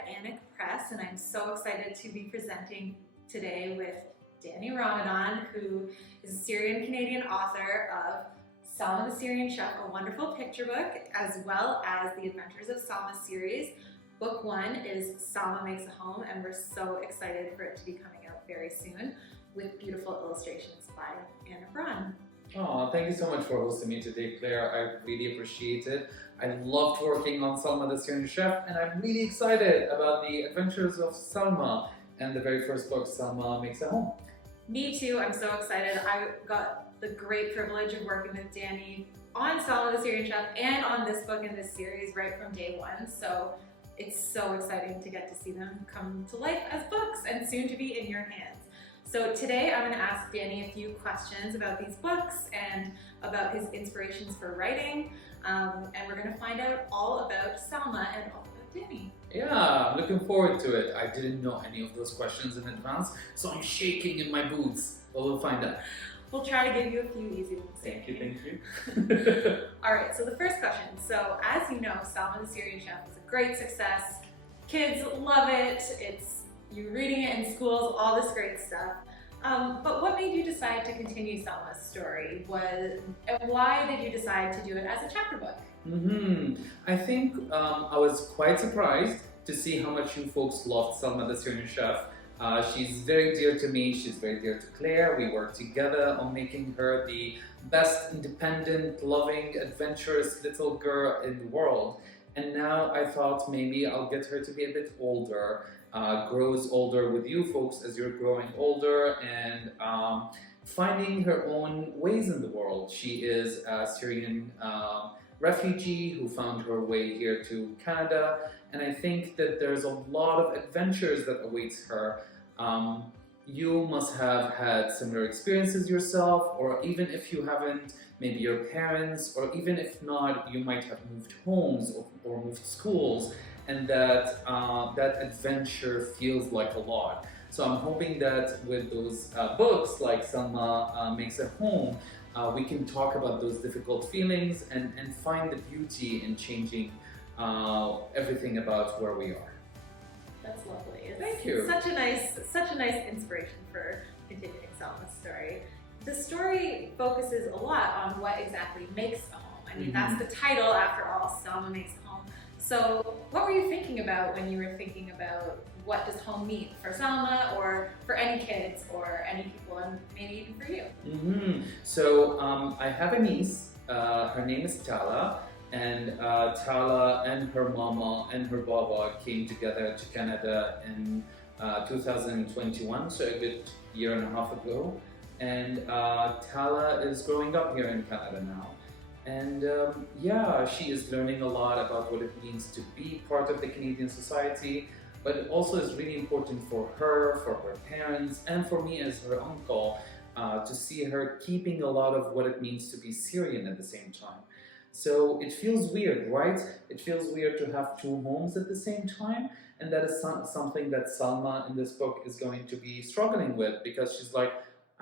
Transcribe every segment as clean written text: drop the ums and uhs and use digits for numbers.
at Anik Press, and I'm so excited to be presenting today with Danny Ramadan, who is a Syrian-Canadian author of Salma the Syrian Chef, a wonderful picture book, as well as the Adventures of Salma series. Book 1 is Salma Makes a Home, and we're so excited for it to be coming out very soon with beautiful illustrations by Anik Ramadan. Oh, thank you so much for hosting me today, Claire. I really appreciate it. I loved working on Salma the Syrian Chef, and I'm really excited about the Adventures of Salma and the very first book, Salma Makes a Home. Me too, I'm so excited. I got the great privilege of working with Danny on Salma the Syrian Chef and on this book and this series right from day one. So it's so exciting to get to see them come to life as books and soon to be in your hands. So today I'm going to ask Danny a few questions about these books and about his inspirations for writing, and we're going to find out all about Salma and all about Danny. Yeah, I'm looking forward to it. I didn't know any of those questions in advance, so I'm shaking in my boots, but we'll find out. We'll try to give you a few easy ones. Thank you. Alright, so the first question. So as you know, Salma the Syrian Chef is a great success. Kids love it. You're reading it in schools, all this great stuff. But what made you decide to continue Salma's story? And why did you decide to do it as a chapter book? I think I was quite surprised to see how much you folks loved Salma the Syrian Chef. She's very dear to me, she's very dear to Claire. We worked together on making her the best independent, loving, adventurous little girl in the world. And now I thought maybe I'll get her to be a bit older, grows older with you folks as you're growing older, and finding her own ways in the world. She is a Syrian refugee who found her way here to Canada, and I think that there's a lot of adventures that awaits her. You must have had similar experiences yourself, or even if you haven't, maybe your parents, or even if not, you might have moved homes or moved schools, and that adventure feels like a lot. So I'm hoping that with those books like Salma Makes a Home, we can talk about those difficult feelings and find the beauty in changing everything about where we are. That's lovely. Thank you. Such a nice inspiration for continuing Salma's story. The story focuses a lot on what exactly makes a home. I mean, that's the title after all, Salma Makes a Home. So what were you thinking about when you were thinking about what does home mean for Salma or for any kids or any people, and maybe even for you? So I have a niece, her name is Tala, and Tala and her mama and her baba came together to Canada in 2021, so a good year and a half ago. And Tala is growing up here in Canada now. And yeah, she is learning a lot about what it means to be part of the Canadian society, but it also is really important for her parents, and for me as her uncle, to see her keeping a lot of what it means to be Syrian at the same time. So it feels weird, right? It feels weird to have two homes at the same time, and that is something that Salma in this book is going to be struggling with, because she's like,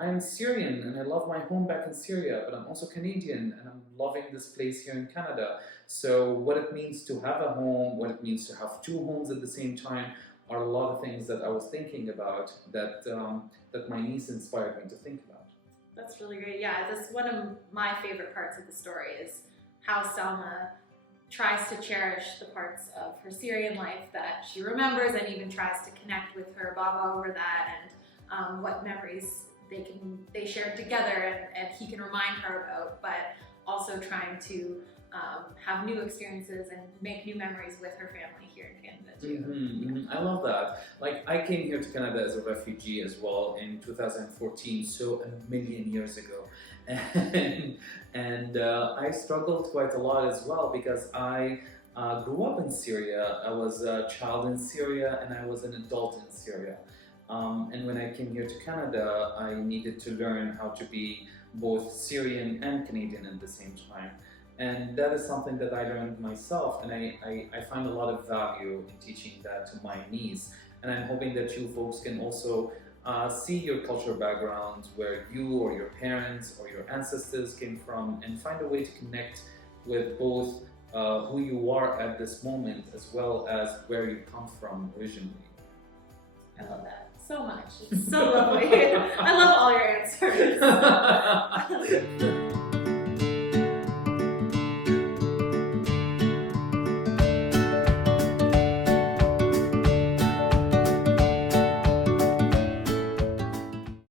I'm Syrian and I love my home back in Syria, but I'm also Canadian and I'm loving this place here in Canada. So what it means to have a home, what it means to have two homes at the same time, are a lot of things that I was thinking about that my niece inspired me to think about. That's really great. Yeah, that's one of my favorite parts of the story, is how Salma tries to cherish the parts of her Syrian life that she remembers, and even tries to connect with her baba over that, and what memories they shared together and he can remind her about, but also trying to have new experiences and make new memories with her family here in Canada too. I love that. Like, I came here to Canada as a refugee as well in 2014, so a million years ago. And I struggled quite a lot as well, because I grew up in Syria. I was a child in Syria and I was an adult in Syria. And when I came here to Canada, I needed to learn how to be both Syrian and Canadian at the same time. And that is something that I learned myself, and I find a lot of value in teaching that to my niece. And I'm hoping that you folks can also see your cultural background, where you or your parents or your ancestors came from, and find a way to connect with both who you are at this moment, as well as where you come from originally. I love that so much. It's so lovely. I love all your answers.